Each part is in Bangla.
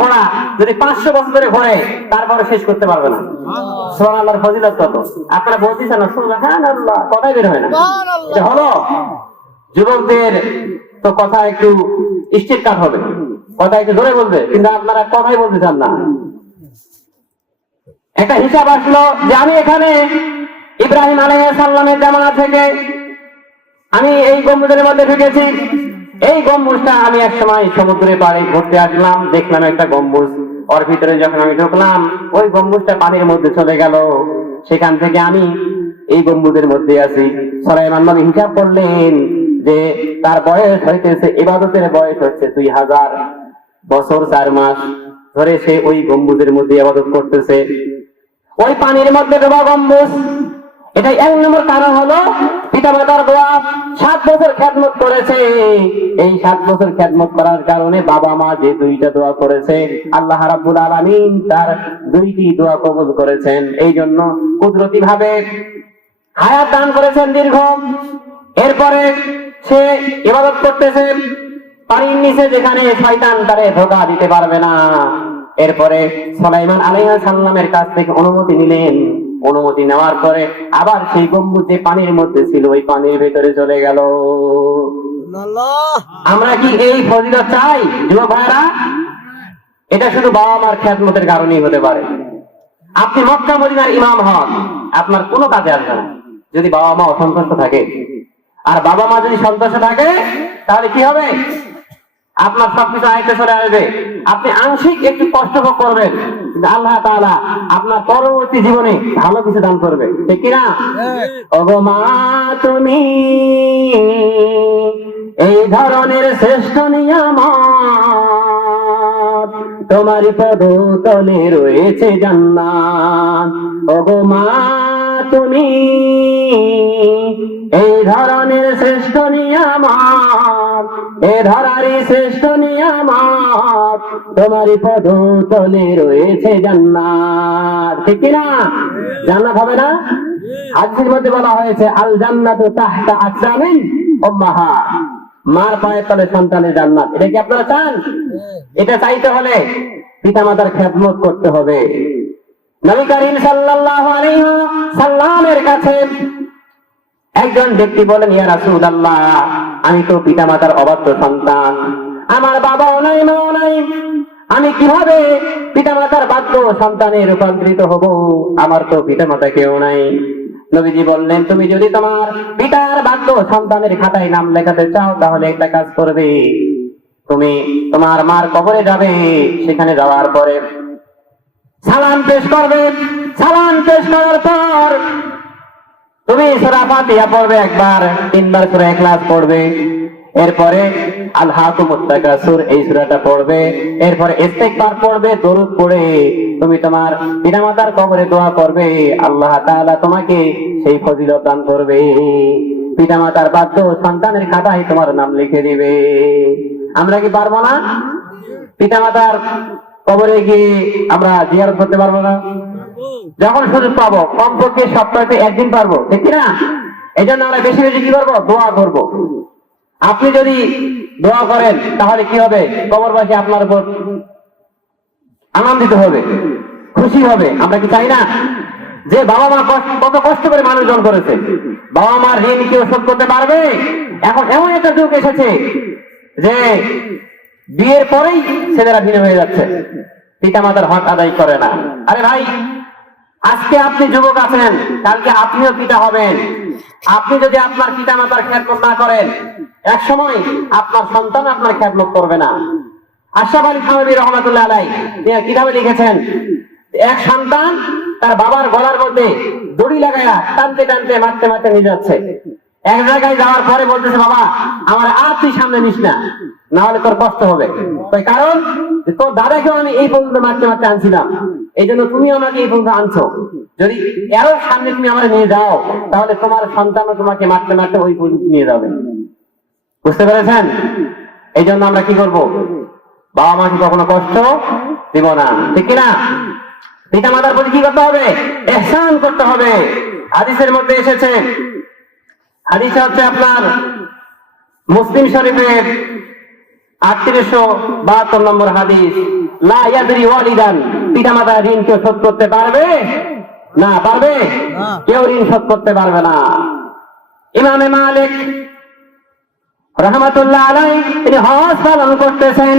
ঘোড়া যদি 500 বছর ধরে ঘোরে তারপরে শেষ করতে পারবে না। সুবহানাল্লাহর ফজিলত কত! আপনারা বলতেছেন না সুবহানাল্লাহ, কথাই বের হয় না। এটা হলো যুবকদের তো কথা একটু স্ট্রিট কাট হবে, কথা একটু ধরে বলবে, কিন্তু আপনারা কথাই বলতে চান না। একটা হিসাব আসলো যে আমি এখানে ইব্রাহিম আলাইহিস সালামের জামানা থেকে আমি এই গম্বুজের মধ্যে ঢুকেছি। এই গম্বুজটা আমি এক সময় সমুদ্রের পাড়ে ঘুরতে আসলাম, দেখলাম একটা গম্বুজ। ওর ভিতরে যখন আমি ঢুকলাম, ওই গম্বুজটা পানির মধ্যে চলে গেল। সেখান থেকে আমি এই গম্বুজের মধ্যে আছি। সুলাইমান নবী হিসাব করলেন যে তার বয়স হইতেছে, ইবাদতের বয়স হচ্ছে 2000 বছর 4 মাস ধরে সে ওই গম্বুজের মধ্যে ইবাদত করতেছে। ওই পানির মধ্যে ডোবা গম্বুজ। এটাই 1 নম্বর কারণ হলো পিতামাতার দোয়া। 7 বছর খেদমত করেছে। এই 7 বছর খেদমত করার কারণে বাবা মা যে 2টা দোয়া করেছে, আল্লাহ রাব্বুল আলামিন তার 2টি দোয়া কবুল করেছেন। এই জন্য কুদরতি ভাবে হায়াত দান করেছেন দীর্ঘ। এরপরে সে ইবাদত করতেছে পানির নিচে, যেখানে শয়তান তারে ধোঁকা দিতে পারবে না। এরপরে সুলাইমান আলাইহিস সালামের কাছ থেকে অনুমতি নিলেন। অনুমতি নেওয়ার পরে আবার সেই গম্বুজ যে পানির মধ্যে ছিল ওই পানির ভেতরে চলে গেল। আমরা কি এই ফজিলত চাই যুবক ভাইরা? এটা শুধু বাবা মার খেদমতের কারণেই হতে পারে। আপনি মক্কা মদিনার ইমাম হন, আপনার কোনো কাজে আসবে না যদি বাবা মা অসন্তুষ্ট থাকে। আর বাবা মা যদি সন্তুষ্ট থাকে তাহলে কি হবে? আপনার সবকিছু আয়ত্তে চলে আসবে। আপনি আংশিক একটু কষ্ট ভোগ করবেন, কিন্তু আল্লাহ তাআলা আপনার পরবর্তী জীবনে ভালো কিছু দান করবে, ঠিক কিনা? ওগো মা তুমি এই ধরনের শ্রেষ্ঠ নিয়ামত, তোমারই পদতলে রয়েছে জান্নাত। ওগো মা তুমি এই ধরনের শ্রেষ্ঠ নিয়ামত, এ ধরারই শ্রেষ্ঠ নিয়ামত, তোমারই পদতলে রয়েছে জান্নাত, ঠিক কিনা? জান্নাত হবে না? হাদিসের মধ্যে বলা হয়েছে আল জান্নাতু তাহতা আকদামিন উম্মাহাত, মার পায়ের তলে সন্তানের জান্নাত। এটা কি আপনারা চান? এটা চাইতে হলে পিতামাতার খেদমত করতে হবে। নবী করিম সাল্লাল্লাহু আলাইহি সাল্লামের কাছে একজন ব্যক্তি বলেন, ইয়া রাসূলুল্লাহ, আমি তো পিতামাতার অবাধ্য সন্তান, আমার বাবাও নাই মাও নাই, আমি কিভাবে পিতামাতার বাধ্য সন্তানে রূপান্তরিত হব? আমার তো পিতামাতা কেউ নাই। নবীজি বললেন, তুমি যদি তোমার পিতার বাধ্য সন্তানের খাতায় নাম লেখাতে চাও তাহলে একটা কাজ করবে, তুমি তোমার মার কবরে যাবে, সেখানে যাওয়ার পরে সালাম পেশ করবে। সালাম পেশ করার পর তুমি সূরা ফাতিহা পড়বে একবার, 3 বার সূরা ইখলাস পড়বে, এরপরে আল-হাকুমুত তাকাসুর এই সূরাটা পড়বে, এরপরে ইস্তিগফার পড়বে, দরুদ পড়ে তুমি তোমার পিতামাতার কবরে দোয়া করবে, আল্লাহ তাআলা তোমাকে সেই ফজিলত দান করবে। পিতামাতার বাধ্য সন্তানের খাতায় তোমার নাম লিখে দিবে। আমরা কি পারবো না? পিতামাতার কবরে গিয়ে আমরা জিয়ারত করতে পারবো না? যখন সুযোগ পাবো, কমপক্ষে সপ্তাহে 1 দিন পারবো, ঠিক না? এই জন্য আমরা বেশি বেশি কি করবো? দোয়া করবো। আপনি যদি দোয়া করেন তাহলে কি হবে? কবরবাসী আপনার উপর আনন্দিত হবে, খুশি হবে। আমরা কি চাই না যে বাবা মা কত কষ্ট করে মানুষজন করেছে, বাবা মার ঋণ কেউ শোধ করতে পারবে? এখন এমন একটা যুগ এসেছে যে বিয়ের পরেই ছেলেরা ভিন্ন হয়ে যাচ্ছে, পিতামাতার হক আদায় করে না। আরে ভাই, আজকে আপনি যুবক আছেন, কালকে আপনিও পিতা হবেন। আপনি যদি আপনার পিতামাতার খেদমত না করেন, এক সময় আপনার সন্তান আপনার খেদমত করবে না। আশরাফ আলী থানভী রহমাতুল্লাহ আলাইহি তিনি কিতাবে লিখেছেন, এক সন্তান তার বাবার গলার মধ্যে দড়ি লাগায়া টানতে টানতে মারতে মারতে নিয়ে যাচ্ছে। এক জায়গায় যাওয়ার পরে বলতেছে, বাবা আমার আর তুই সামনে নিস না, না হলে তোর কষ্ট হবে। কারণ তোর দাদাকেও আমি এই পর্যন্ত মারতে মারতে আনছিলাম, এই জন্য তুমি আমাকে এই পর্যন্ত আনছো, যদি এরও সামনে তুমি আমার নিয়ে যাও তাহলে তোমার সন্তানও তোমাকে মারতে মারতে ওই পর্যন্ত নিয়ে যাবে। বুঝতে পেরেছেন? এই জন্য আমরা কি করব? বাবা মাকে কখনো কষ্ট দিব না, ঠিক কিনা? পিতা মাতার প্রতি কি করতে হবে? ইহসান করতে হবে। হাদিসের মধ্যে এসেছে, হাদিস হচ্ছে আপনার মুসলিম শরীফের 3872 নম্বর হাদিস, লা ইয়াদরি ওয়ালিদান, পিতামাতার ঋণ কেউ শোধ করতে পারবে না? পারবে? কেউ ঋণ শোধ করতে পারবে না। ইমামে মালিক রাহমাতুল্লাহ আলাইহি তিনি হজ পালন করতেছেন,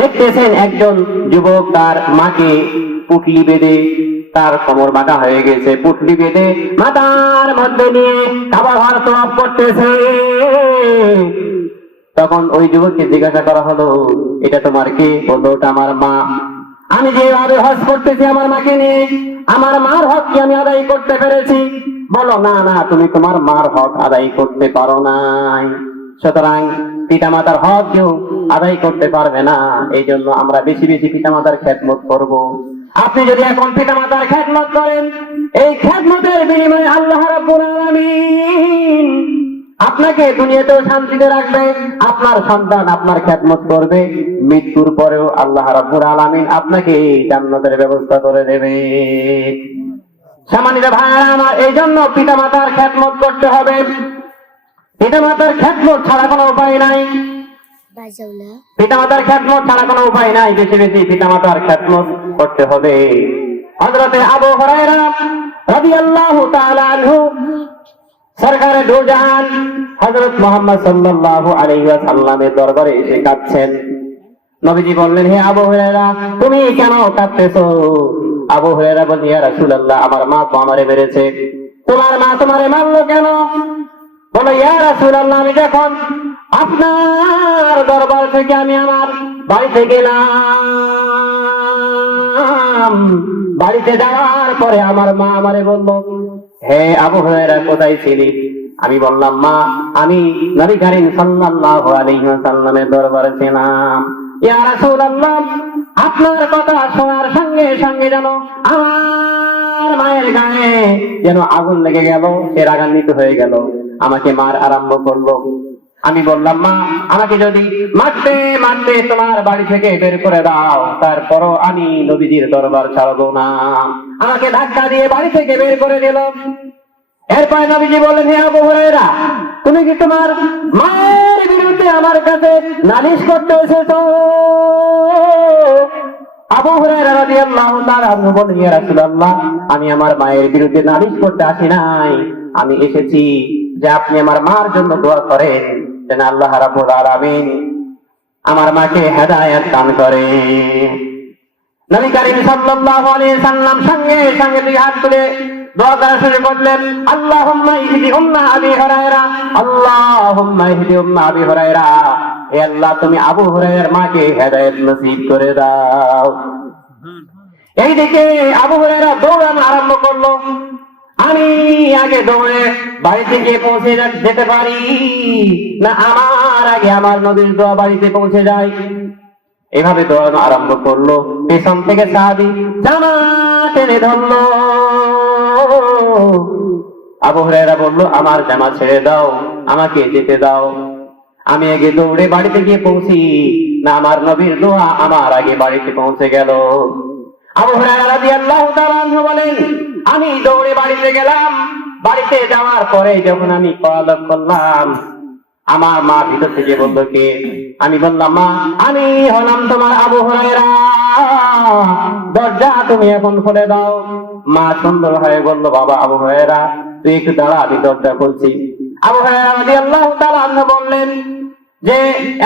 দেখতেছেন একজন যুবক তার মাকে পুটলি বেঁধে, তার কোমর বাঁকা হয়ে গেছে, পুটলি বেঁধে মাথার মধ্যে নিয়ে কাবা ঘর তওয়াফ করতেছে। তখন ওই যুবককে জিজ্ঞাসা করা হলো, এটা তোমার কে? বললো, ওটা আমার মা। আমি যেভাবে হজ করতেছি আমার মাকে নিয়ে, আমার মার হক কি আমি আদায় করতে পেরেছি? বলো, না না, তুমি তোমার মার হক আদায় করতে পারো নাই। সুতরাং পিতামাতার হক কেউ আদায় করতে পারবে না। এই জন্য আমরা বেশি বেশি পিতামাতার খেদমত করব। আপনি যদি এখন পিতামাতার খেদমত করেন, এই খেদমতের বিনিময়ে আল্লাহ রাব্বুল আলামিন আপনাকে দুনিয়াতেও শান্তিতে রাখবে, আপনার সন্তান আপনার খেদমত করবে, মৃত্যুর পরেও আল্লাহ রাব্বুল আলামিন আপনাকে জান্নাতের ব্যবস্থা করে দেবে। সম্মানিত ভাইরা আমার, এই জন্য পিতামাতার খেদমত করতে হবে। পিতামাতার খেদমত ছাড়া কোনো উপায় নাই। পিতামাতার খেদমত ছাড়া কোনো উপায় নাই। বেশি বেশি পিতামাতার খেদমত করতে হবে। হযরতে আবু হুরায়রা রাদিয়াল্লাহু তাআলা আনহু সরকারে দো জাহান হযরত মুহাম্মদ সাল্লাল্লাহু আলাইহি ওয়াসাল্লামের দরবারে এসে কাঁদছেন। নবীজি বললেন, হে আবু হুরায়রা, তুমি কেন কাঁদতেছো? আবু হুরায়রা বললেন, ইয়া রাসূলুল্লাহ, আমার মা তো আমারে মেরেছে। তোমার মা তোমারে মারলো কেন? বলো, ইয়া রাসূলুল্লাহ, আমি যখন আপনার দরবার থেকে আমি আমার বাড়িতে গেলাম, বাড়িতে যাওয়ার পরে আমার মা আমারে বলল, হে আবু হুরায়রা, কোথায় ছিলি? আমি বললাম, মা, আমি নবী করিম সাল্লাল্লাহু আলাইহি ওয়াসাল্লামের দরবারে ছিলাম। ইয়া রাসূলুল্লাহ, আপনার কথা শোনার সঙ্গে সঙ্গে যেন আমার মায়ের গায়ে যেন আগুন লেগে গেল, সে রাগান্বিত হয়ে গেল, আমাকে মার আরম্ভ করলো। আমি বললাম, মা, আমাকে যদি মারতে মারতে তোমার বাড়ি থেকে বের করে দাও, তারপরও আমি নবীজির দরবার ছাড়বো না। আমাকে ধাক্কা দিয়ে বাড়ি থেকে বের করে দিল। এরপর নবীজি বললেন, হে আবু হুরায়রা, তুমি কি তোমার মায়ের বিরুদ্ধে আমার কাছে নালিশ করতে এসেছো? আবু হুরায়রা রাদিয়াল্লাহু তাআলা আনহু বললেন, ইয়া রাসূলুল্লাহ, আমি আমার মায়ের বিরুদ্ধে নালিশ করতে আসি নাই, আমি এসেছি যে আপনি আমার মার জন্য দোয়া করেন যেন আল্লাহ রাব্বুল আলামিন আমার মাকে হেদায়েত দান করে। নবী করিম সাল্লাল্লাহু আলাইহি সাল্লাম সঙ্গে সঙ্গে দুই হাত তুলে দোয়া করা শুরু করলেন, আল্লাহুম্মা ইহদি উম্মা আবি হুরায়রা, আল্লাহুম্মা ইহদি উম্মা আবি হুরায়রা, হে আল্লাহ, তুমি আবু হুরায়রার মাকে হেদায়েত নসিব করে দাও। এইদিকে আবু হুরায়রা দৌড়ানো আরম্ভ করলো। আমি আগে দৌড়ে বাড়িতে গিয়ে পৌঁছে যেতে পারি না আমার আগে আমার নবীর দোয়া বাড়িতে পৌঁছে যায়? এভাবে দৌড়ানো আরম্ভ করলো। পেছন থেকে সাহাবী জামা টেনে ধরলো। আবু হুরায়রা বলল, আমার জামা ছেড়ে দাও, আমাকে যেতে দাও। আমি আগে দৌড়ে বাড়িতে গিয়ে পৌঁছি না আমার নবীর দোয়া আমার আগে বাড়িতে পৌঁছে গেল। আবু হুরায়রা রাদিয়াল্লাহু তাআলা আনহু বলেন, আমি দৌড়ে বাড়িতে গেলাম। বাড়িতে যাওয়ার পরে যখন আমি পলায়ন করলাম, আমার মা ভিতর থেকে বলল, কে? আমি বললাম, মা, আমি হলাম তোমার আবু হুরায়রা, দরজা তুমি এখন খুলে দাও। মা সুন্দর হয়ে বলল, বাবা আবু হুরায়রা, তুই একটু দাঁড়া, আমি দরজা খুলছি। আবু হুরায়রা রাদিয়াল্লাহু তাআলা আনহু বললেন যে,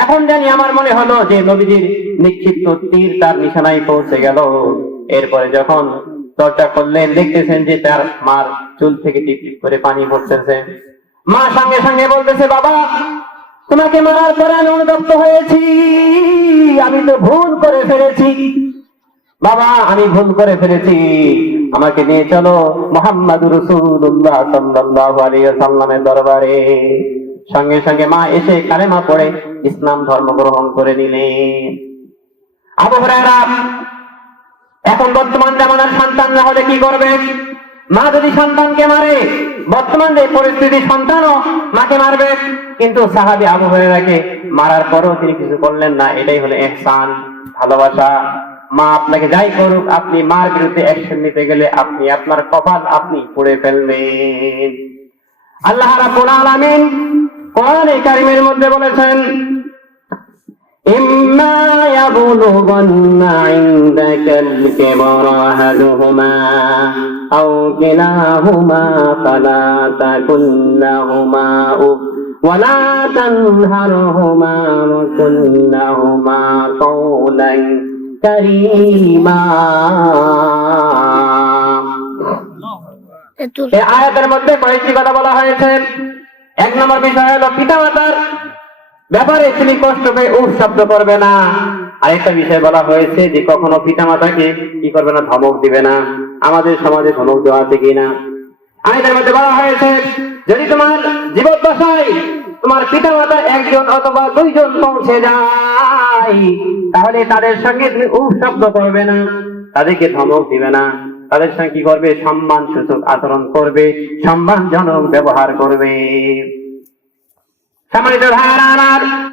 এখন জানি আমার মনে হলো যে নবীজির নিক্ষিপ্ত তীর তার নিশানায় পৌঁছে গেল। এরপরে যখন দরজা খুললেন, দেখতেছেন যে তার মার চুল থেকে টিপ টিপ করে পানি পড়তেছে। মা সঙ্গে সঙ্গে বলতেছে, বাবা, তোমাকে মারার পরে আমি অনুতপ্ত হয়েছি, আমি তো ভুল করে ফেলেছি। বাবা, আমি ভুল করে ফেলেছি, আমাকে নিয়ে চলো মুহাম্মাদুর রাসূলুল্লাহ সাল্লাল্লাহু আলাইহি ওয়াসাল্লামের দরবারে। সঙ্গে সঙ্গে মা এসে কালেমা পড়ে ইসলাম ধর্ম গ্রহণ করে নিলেন। আবু হুরায়রা এখন বর্তমান জামানার সন্তানরা হলে কি করবে? মা যদি সন্তানকে মারে, বর্তমান যে পরিস্থিতি, সন্তানও মাকে মারবে। কিন্তু সাহাবী আবু হুরায়রাকে মারার পরও তিনি কিছু করলেন না। এটাই হলো ইহসান, ভালোবাসা। মা আপনাকে যাই করুক, আপনি মার বিরুদ্ধে অ্যাকশন নিতে গেলে আপনি আপনার কপাল আপনি পুড়ে ফেলবেন। আল্লাহ রাব্বুল আলামিন কোরআনে কারীমের মধ্যে বলেছেন, إما يبلغن عندك الكبر أحدهما أو كلاهما فلا تقل لهما أف ولا تنهرهما وقل لهما قولا كريما এই আয়াতের মধ্যে কয়েকটি কথা বলা হয়েছে। এক নম্বর বিষয় হলো পিতামাতার ব্যাপারে তুমি কষ্ট পেয়ে উফ শব্দ করবে না। আরেকটা বিষয় বলা হয়েছে যে কখনো পিতামাতাকে কি করবে না, ধমক দিবে না। আমাদের সমাজে ধমক দেওয়া আছে কিনা? আয়াতের মধ্যে বলা হয়েছে যদি তোমার জীবদ্দশায় তোমার পিতামাতা একজন অথবা দুইজন পৌঁছে যায় তাহলে তাদের সঙ্গে তুমি উফ শব্দ করবে না, তাদেরকে ধমক দিবে না, তাদের সঙ্গে কি করবে, সম্মান সূচক আচরণ করবে, সম্মানজনক ব্যবহার করবে। সম্মানিত ভাইরা আমার,